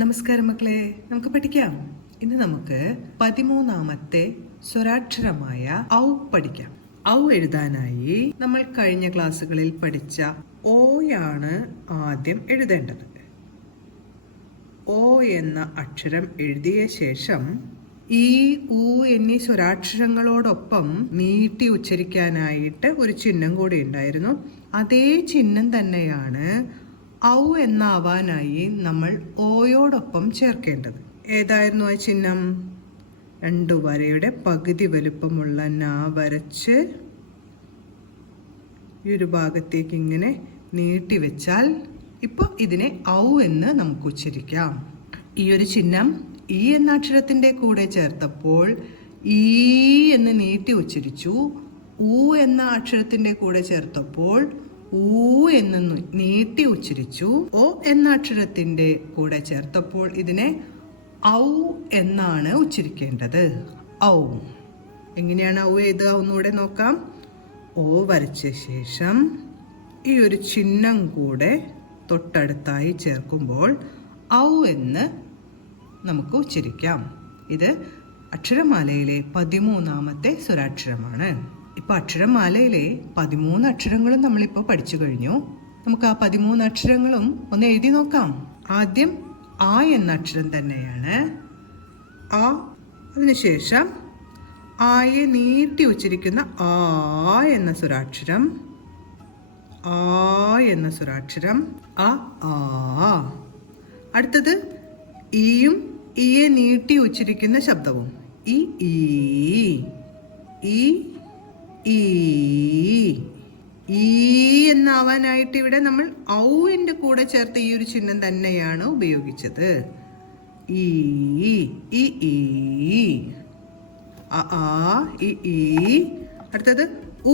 നമസ്കാരം മക്കളെ, നമുക്ക് പഠിക്കാം. ഇന്ന് നമുക്ക് 13ാമത്തെ സ്വരാക്ഷരമായ ഔ പഠിക്കാം. ഔ എഴുതാനായി നമ്മൾ കഴിഞ്ഞ ക്ലാസ്സുകളിൽ പഠിച്ച ഓയാണ് ആദ്യം എഴുതേണ്ടത്. ഓ എന്ന അക്ഷരം എഴുതിയ ശേഷം ഈ ഊ എന്നീ സ്വരാക്ഷരങ്ങളോടൊപ്പം നീട്ടി ഉച്ചരിക്കാനായിട്ട് ഒരു ചിഹ്നം കൂടി ഉണ്ടായിരുന്നു. അതേ ചിഹ്നം തന്നെയാണ് ഔ എന്നാവാനായി നമ്മൾ ഓയോടൊപ്പം ചേർക്കേണ്ടത്. ഏതായിരുന്നു ആ ചിഹ്നം? 2 വരയുടെ പകുതി വലുപ്പമുള്ള നാ വരച്ച് ഈ ഒരു ഭാഗത്തേക്ക് ഇങ്ങനെ നീട്ടി വെച്ചാൽ ഇപ്പോൾ ഇതിനെ ഔ എന്ന് നമുക്ക് ഉച്ചരിക്കാം. ഈ ഒരു ചിഹ്നം ഈ എന്ന അക്ഷരത്തിൻ്റെ കൂടെ ചേർത്തപ്പോൾ ഈ എന്ന് നീട്ടി ഉച്ചരിച്ചു. ഊ എന്ന അക്ഷരത്തിൻ്റെ കൂടെ ചേർത്തപ്പോൾ ഊ എന്ന് നീട്ടി ഉച്ചരിച്ചു. ഓ എന്ന അക്ഷരത്തിൻ്റെ കൂടെ ചേർത്തപ്പോൾ ഇതിനെ ഔ എന്നാണ് ഉച്ചരിക്കേണ്ടത്. ഔ. എങ്ങനെയാണ് ഔ എഴുതുക ഒന്നുകൂടെ നോക്കാം. ഓ വരച്ച ശേഷം ഈ ഒരു ചിഹ്നം കൂടെ തൊട്ടടുത്തായി ചേർക്കുമ്പോൾ ഔ എന്ന് നമുക്ക് ഉച്ചരിക്കാം. ഇത് അക്ഷരമാലയിലെ 13ാമത്തെ സ്വരാക്ഷരമാണ്. ഇപ്പോൾ അക്ഷരമാലയിലെ 13 അക്ഷരങ്ങളും നമ്മളിപ്പോൾ പഠിച്ചു കഴിഞ്ഞു. നമുക്ക് ആ 13 അക്ഷരങ്ങളും ഒന്ന് എഴുതി നോക്കാം. ആദ്യം ആ എന്ന അക്ഷരം തന്നെയാണ് ആ. അതിനുശേഷം ആയെ നീട്ടി ഉച്ചരിക്കുന്ന ആ എന്ന സ്വരാക്ഷരം, ആ എന്ന സ്വരാക്ഷരം, ആ ആ. അടുത്തത് ഈയും ഈയെ നീട്ടി ഉച്ചരിക്കുന്ന ശബ്ദവും, ഈ ഈ ഈ എന്നാവാനായിട്ട് ഇവിടെ നമ്മൾ ഔവിൻ്റെ കൂടെ ചേർത്ത് ഈ ഒരു ചിഹ്നം തന്നെയാണ് ഉപയോഗിച്ചത്. ഈ അടുത്തത്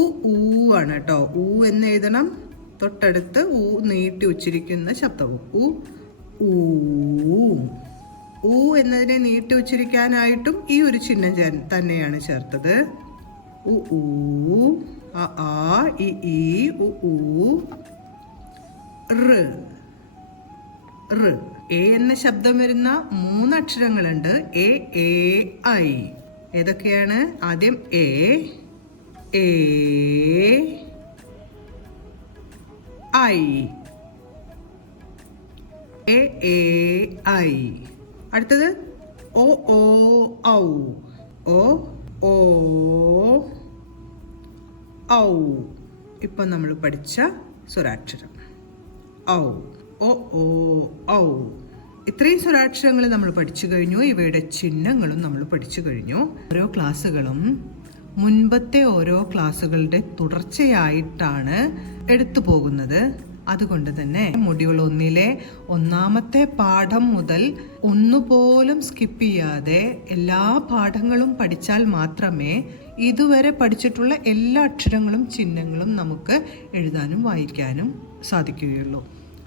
ഊ ആണ് കേട്ടോ. ഊ എന്ന് എഴുതണം. തൊട്ടടുത്ത് ഊ നീട്ടി ഉച്ചരിക്കുന്ന ശബ്ദവും ഊ എന്നതിനെ നീട്ടി ഉച്ചരിക്കാനായിട്ടും ഈ ഒരു ചിഹ്നം തന്നെയാണ് ചേർത്തത്. എ എന്ന ശബ്ദം വരുന്ന 3 അക്ഷരങ്ങളുണ്ട്. A I. ഏതൊക്കെയാണ്? ആദ്യം എ ഐ. ഐ. അടുത്തത് ഓ ഔ. ഓ ഔ. ഇപ്പം നമ്മൾ പഠിച്ച സ്വരാക്ഷരം ഔ. ഔ. ഇത്രയും സ്വരാക്ഷരങ്ങൾ നമ്മൾ പഠിച്ചു കഴിഞ്ഞു. ഇവയുടെ ചിഹ്നങ്ങളും നമ്മൾ പഠിച്ചു കഴിഞ്ഞു. ഓരോ ക്ലാസ്സുകളും മുൻപത്തെ ഓരോ ക്ലാസ്സുകളുടെ തുടർച്ചയായിട്ടാണ് എടുത്തു പോകുന്നത്. അതുകൊണ്ട് തന്നെ മൊഡ്യൂൾ 1-ലെ 1ാമത്തെ പാഠം മുതൽ ഒന്നുപോലും സ്കിപ്പ് ചെയ്യാതെ എല്ലാ പാഠങ്ങളും പഠിച്ചാൽ മാത്രമേ ഇതുവരെ പഠിച്ചിട്ടുള്ള എല്ലാ അക്ഷരങ്ങളും ചിഹ്നങ്ങളും നമുക്ക് എഴുതാനും വായിക്കാനും സാധിക്കുകയുള്ളൂ.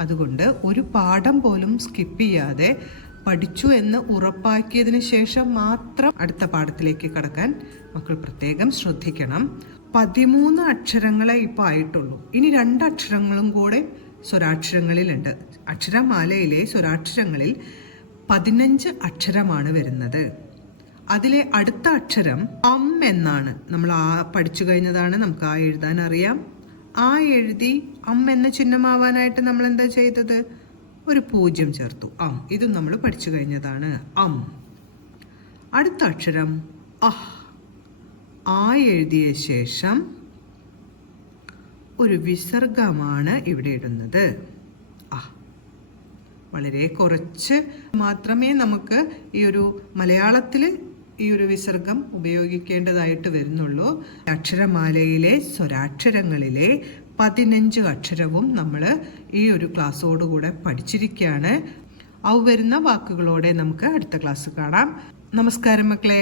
അതുകൊണ്ട് ഒരു പാഠം പോലും സ്കിപ്പ് ചെയ്യാതെ പഠിച്ചു എന്ന് ഉറപ്പാക്കിയതിന് ശേഷം മാത്രം അടുത്ത പാഠത്തിലേക്ക് കടക്കാൻ മക്കൾ പ്രത്യേകം ശ്രദ്ധിക്കണം. 13 അക്ഷരങ്ങളെ ഇപ്പോൾ ആയിട്ടുള്ളൂ. ഇനി 2 അക്ഷരങ്ങളും കൂടെ സ്വരാക്ഷരങ്ങളിലുണ്ട്. അക്ഷരമാലയിലെ സ്വരാക്ഷരങ്ങളിൽ 15 അക്ഷരമാണ് വരുന്നത്. അതിലെ അടുത്ത അക്ഷരം അം എന്നാണ്. നമ്മൾ ആ പഠിച്ചു കഴിഞ്ഞതാണ്. നമുക്ക് ആ എഴുതാൻ അറിയാം. ആ എഴുതി അം എന്ന ചിഹ്നമാവാനായിട്ട് നമ്മൾ എന്താ ചെയ്തത്? ഒരു 0 ചേർത്തു. ഇതും നമ്മൾ പഠിച്ചു കഴിഞ്ഞതാണ്. അം. അടുത്ത അക്ഷരം അഹ്. ആ എഴുതിയ ശേഷം ഒരു വിസർഗമാണ് ഇവിടെ ഇടുന്നത്. വളരെ കുറച്ച് മാത്രമേ നമുക്ക് ഈ ഒരു മലയാളത്തിൽ ഈ ഒരു വിസർഗം ഉപയോഗിക്കേണ്ടതായിട്ട് വരുന്നുള്ളൂ. അക്ഷരമാലയിലെ സ്വരാക്ഷരങ്ങളിലെ 15 അക്ഷരവും നമ്മൾ ഈ ഒരു ക്ലാസ്സോടുകൂടെ പഠിച്ചിരിക്കുകയാണ്. ഔ വരുന്ന വാക്കുകളോടെ നമുക്ക് അടുത്ത ക്ലാസ് കാണാം. നമസ്കാരം മക്കളെ.